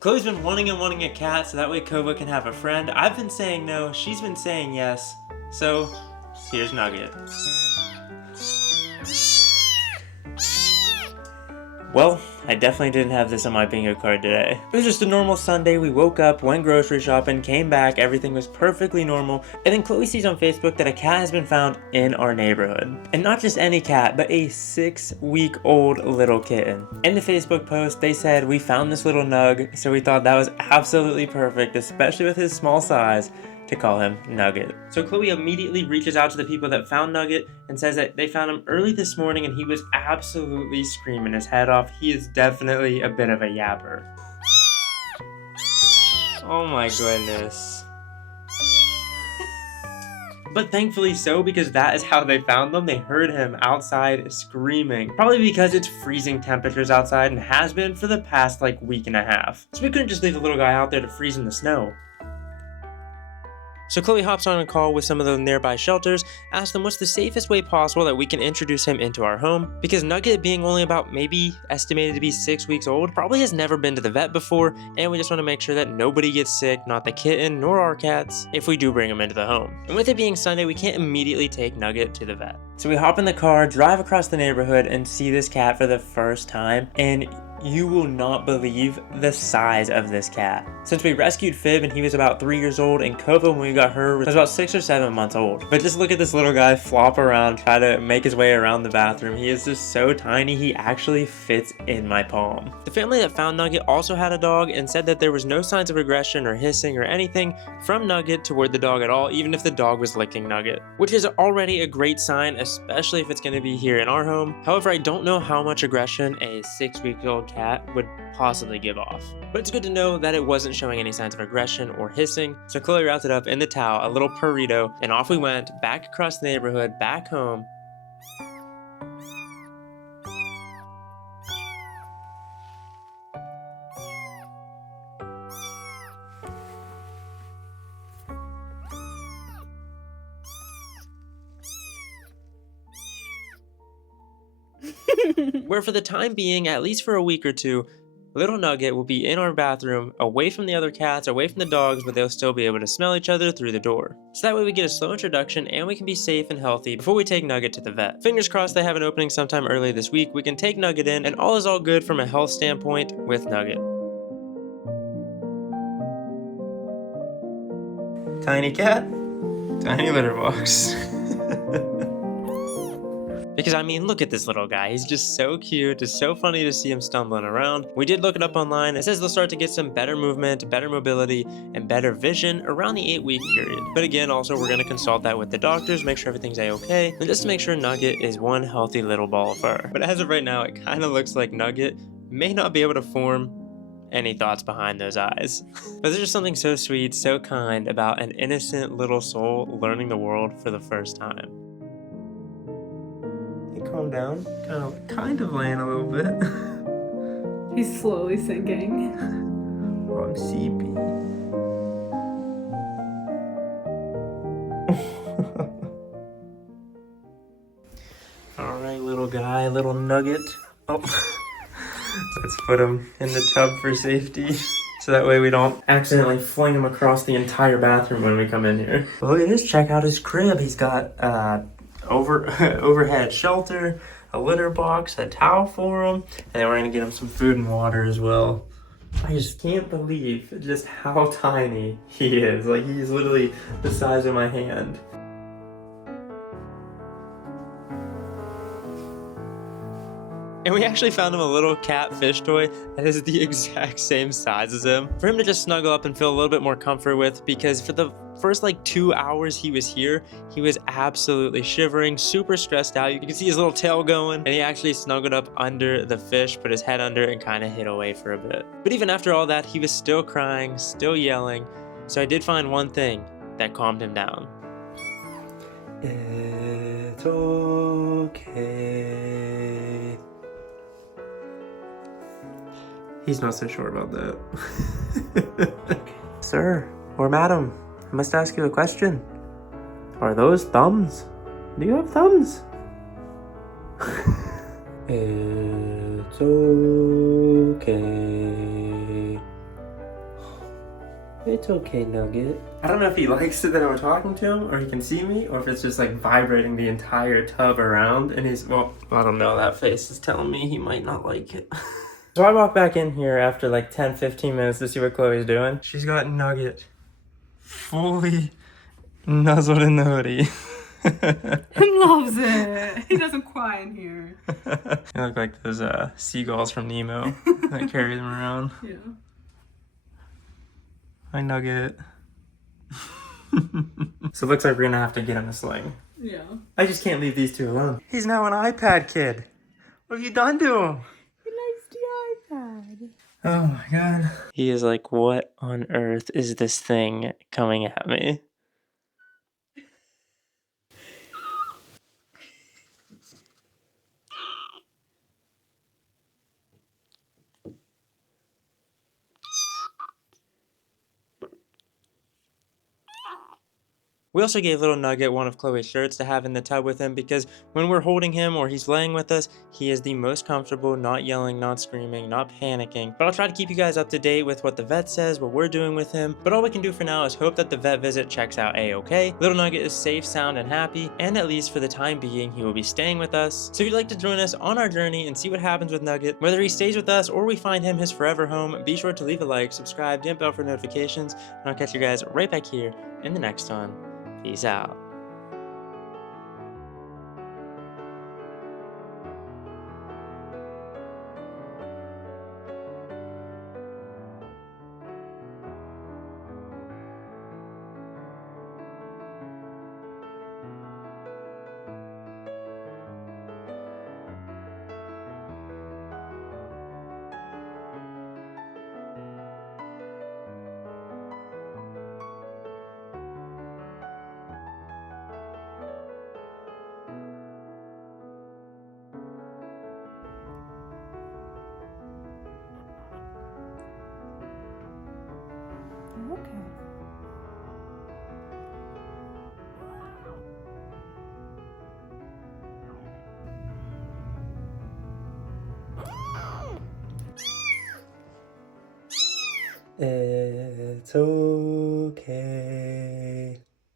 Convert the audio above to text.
Chloe's been wanting a cat so that way Kova can have a friend. I've been saying no, she's been saying yes. So, here's Nugget. Well, I definitely didn't have this on my bingo card today. It was just a normal Sunday. We woke up, went grocery shopping, came back, everything was perfectly normal, and then Chloe sees on Facebook that a cat has been found in our neighborhood. And not just any cat, but a 6-week-old little kitten. In the Facebook post, they said, "We found this little Nug," so we thought that was absolutely perfect, especially with his small size, to call him Nugget. So Chloe immediately reaches out to the people that found Nugget and says that they found him early this morning and he was absolutely screaming his head off. He is definitely a bit of a yapper. Oh my goodness. But thankfully so, because that is how they found them. They heard him outside screaming. Probably because it's freezing temperatures outside and has been for the past week and a half. So we couldn't just leave the little guy out there to freeze in the snow. So Chloe hops on a call with some of the nearby shelters, asks them what's the safest way possible that we can introduce him into our home, because Nugget, being only about maybe estimated to be 6 weeks old, probably has never been to the vet before, and we just want to make sure that nobody gets sick, not the kitten nor our cats, if we do bring him into the home. And with it being Sunday, we can't immediately take Nugget to the vet. So we hop in the car, drive across the neighborhood, and see this cat for the first time, and you will not believe the size of this cat. Since we rescued Fib and he was about 3 years old, and Kova, when we got her, was about 6 or 7 months old. But just look at this little guy flop around, try to make his way around the bathroom. He is just so tiny, he actually fits in my palm. The family that found Nugget also had a dog and said that there was no signs of aggression or hissing or anything from Nugget toward the dog at all, even if the dog was licking Nugget, which is already a great sign, especially if it's going to be here in our home. However, I don't know how much aggression a 6-week-old cat would possibly give off. But it's good to know that it wasn't showing any signs of aggression or hissing. So Chloe wrapped it up in the towel, a little burrito, and off we went, back across the neighborhood, back home. Where for the time being, at least for a week or two, little Nugget will be in our bathroom, away from the other cats, away from the dogs, but they'll still be able to smell each other through the door. So that way we get a slow introduction and we can be safe and healthy before we take Nugget to the vet. Fingers crossed they have an opening sometime early this week. We can take Nugget in and all is all good from a health standpoint with Nugget. Tiny cat, tiny litter box. Because I mean, look at this little guy. He's just so cute. It's so funny to see him stumbling around. We did look it up online. It says they'll start to get some better movement, better mobility, and better vision around the 8-week period. But again, also we're going to consult that with the doctors, make sure everything's a-okay, and just to make sure Nugget is one healthy little ball of fur. But as of right now, it kind of looks like Nugget may not be able to form any thoughts behind those eyes. But there's just something so sweet, so kind about an innocent little soul learning the world for the first time. Calm down. Kind of laying a little bit. He's slowly sinking. Oh, I'm sleepy. Alright, little guy, little Nugget. Oh, let's put him in the tub for safety, so that way we don't accidentally fling him across the entire bathroom when we come in here. Well, look at this. Check out his crib. He's got overhead shelter, a litter box, a towel for him, and then we're gonna get him some food and water as well. I just can't believe just how tiny he is. He's literally the size of my hand. And we actually found him a little cat fish toy that is the exact same size as him, for him to just snuggle up and feel a little bit more comfort with, because for the first 2 hours he was here, he was absolutely shivering, super stressed out. You can see his little tail going, and he actually snuggled up under the fish, put his head under, and kind of hid away for a bit. But even after all that, he was still crying, still yelling, so I did find one thing that calmed him down. It's okay. He's not so sure about that. Sir, or madam, I must ask you a question. Are those thumbs? Do you have thumbs? It's okay. It's okay, Nugget. I don't know if he likes it that I'm talking to him, or he can see me, or if it's just like vibrating the entire tub around, and he's, well, I don't know, that face is telling me he might not like it. So I walk back in here after like 10-15 minutes to see what Chloe's doing. She's got Nugget fully nuzzled in the hoodie. He loves it. He doesn't cry in here. You look like those seagulls from Nemo that carry them around. Yeah. Hi, Nugget. So it looks like we're gonna have to get him a sling. Yeah. I just can't leave these two alone. He's now an iPad kid. What have you done to him? He likes the iPad. Oh my god. He is like, what on earth is this thing coming at me? We also gave little Nugget one of Chloe's shirts to have in the tub with him because when we're holding him or he's laying with us, he is the most comfortable, not yelling, not screaming, not panicking. But I'll try to keep you guys up to date with what the vet says, what we're doing with him. But all we can do for now is hope that the vet visit checks out a-okay. Little Nugget is safe, sound, and happy, and at least for the time being, he will be staying with us. So if you'd like to join us on our journey and see what happens with Nugget, whether he stays with us or we find him his forever home, be sure to leave a like, subscribe, hit bell for notifications, and I'll catch you guys right back here in the next one. Peace out. Okay. It's okay.